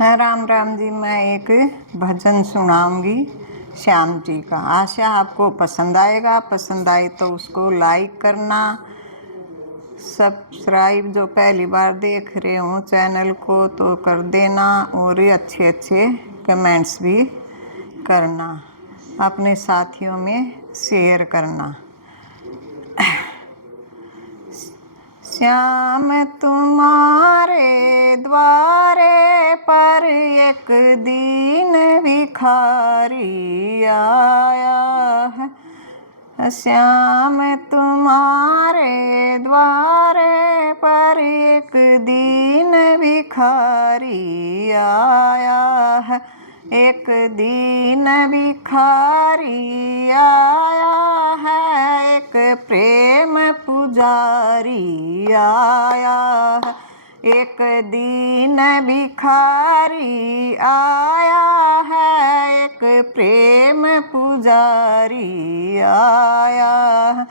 हाँ, राम राम जी। मैं एक भजन सुनाऊंगी श्याम जी का। आशा आपको पसंद आएगा। पसंद आए तो उसको लाइक करना, सब्सक्राइब जो पहली बार देख रहे हो चैनल को तो कर देना, और अच्छे अच्छे कमेंट्स भी करना, अपने साथियों में शेयर करना। श्याम तुम्हारे द्वारे पर एक दीन भिखारी आया है। श्याम तुम्हारे द्वारे पर एक दीन भिखारी आया है। एक दीन भिखारी आया है, एक प्रेम पुजारी आया है। एक दीन भिखारी आया है, एक प्रेम पुजारी आया है।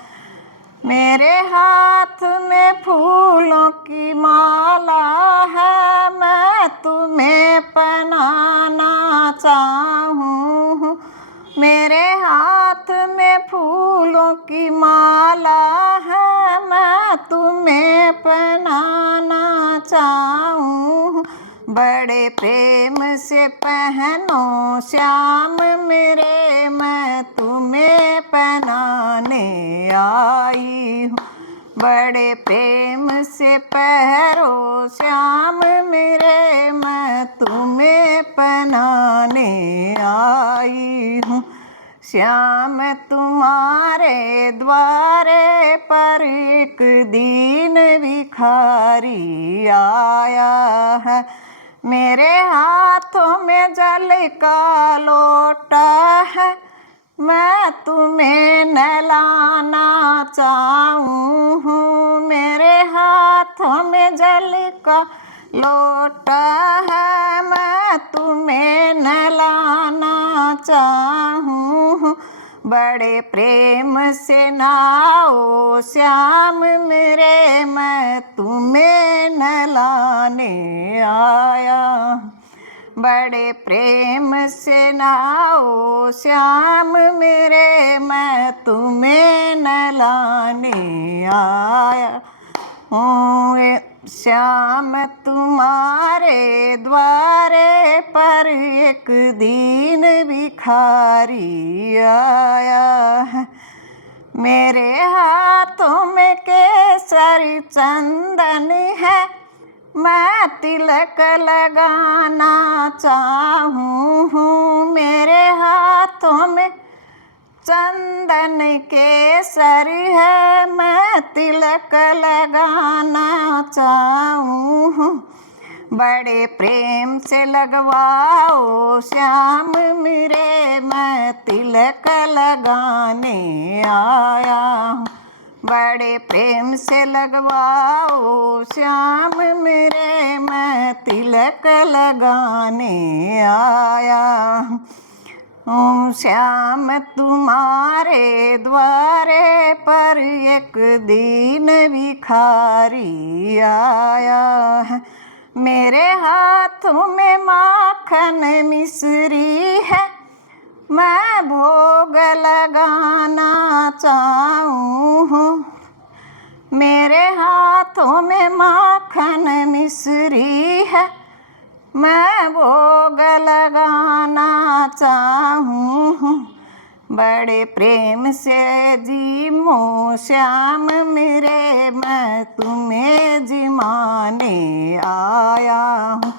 मेरे हाथ में फूलों की माला है, मैं तुम्हें पहनाना चाहूँ। मेरे हाथ में फूलों की माला है, मैं तुम्हें पहनाना चाहूँ। बड़े प्रेम से पहनो श्याम मेरे, मैं तुम्हें पहनाने आई हूँ। बड़े प्रेम से पहरो श्याम मेरे, मैं तुम्हें पहनाने आई हूँ। श्याम तुम्हारे द्वारे पर एक दीन भिखारी आया है। मेरे हाथों में जल का लोटा है, मैं तुम्हें नहलाना चाहूँ। मेरे हाथों में जल का लोटा है, मैं तुम्हें नहलाना चाहूँ। बड़े प्रेम से नहाओ श्याम मेरे, मैं तुम्हें नहलाने आया। बड़े प्रेम से नहाओ श्याम मेरे, मैं तुम्हें नहलाने आया हूँ। श्याम तुम्हारे द्वारे पर एक दीन भिखारी आया है। मेरे हाथों में केसर चंदन है, मैं तिलक लगाना चाहूँ। मेरे हाथों में चंदन केसर है, मैं तिलक लगाना चाहूँ। बड़े प्रेम से लगवाओ श्याम मेरे, मैं तिलक लगाने आया हूँ। बड़े प्रेम से लगवाओ श्याम मेरे, मैं तिलक लगाने आया हूँ। श्याम तुम्हारे द्वारे पर एक दीन भिखारी आया है। मेरे हाथों में माखन मिश्री है, मैं भोग लगाना चाहूँ। मेरे हाथों में माखन मिश्री है, मैं भोग लगाना चाहूँ। बड़े प्रेम से जीमो श्याम मेरे, मैं तुम्हें जिमाने आया हूँ।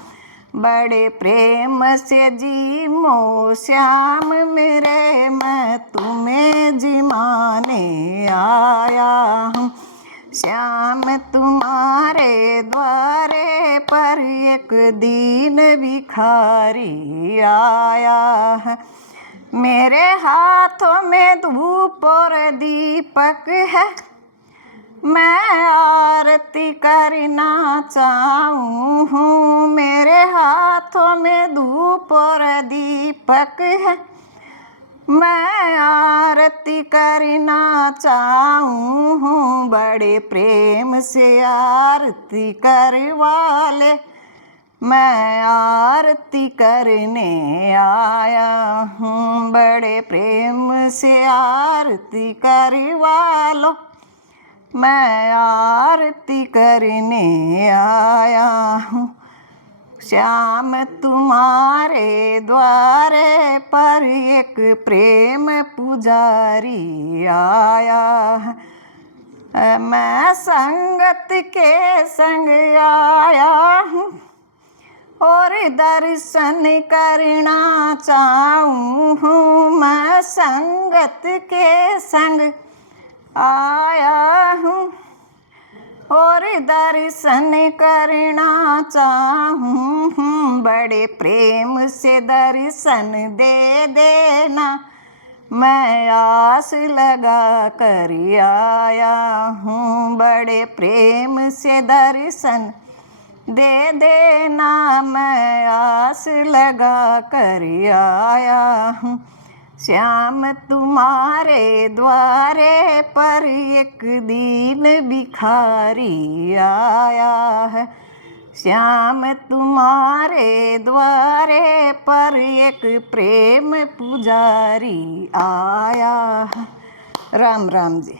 बड़े प्रेम से जीमो श्याम मेरे, मैं तुम्हें जिमाने आया हूँ। श्याम तुम्हारे द्वारे पर एक दीन भिखारी आया है। मेरे हाथों में धूप और दीपक है, मैं आरती करना चाहूँ। मेरे हाथों में धूप और दीपक है, मैं आरती करना चाहूँ। बड़े प्रेम से आरती करवा ले मैं आरती करने आया हूँ, बड़े प्रेम से आरती करवा लो। मैं आरती करने आया हूँ, श्याम तुम्हारे द्वारे पर एक प्रेम पुजारी आया है। मैं संगत के संग आया हूँ और दर्शन करना चाहूँ हूँ। मैं संगत के संग आया हूँ और दर्शन करना चाहूँ हूँ। बड़े प्रेम से दर्शन दे देना, मैं आस लगा कर आया हूँ। बड़े प्रेम से दर्शन दे देना, मैं आस लगा कर आया हूँ। श्याम तुम्हारे द्वारे पर एक दीन भिखारी आया है। श्याम तुम्हारे द्वारे पर एक प्रेम पुजारी आया है। राम राम जी।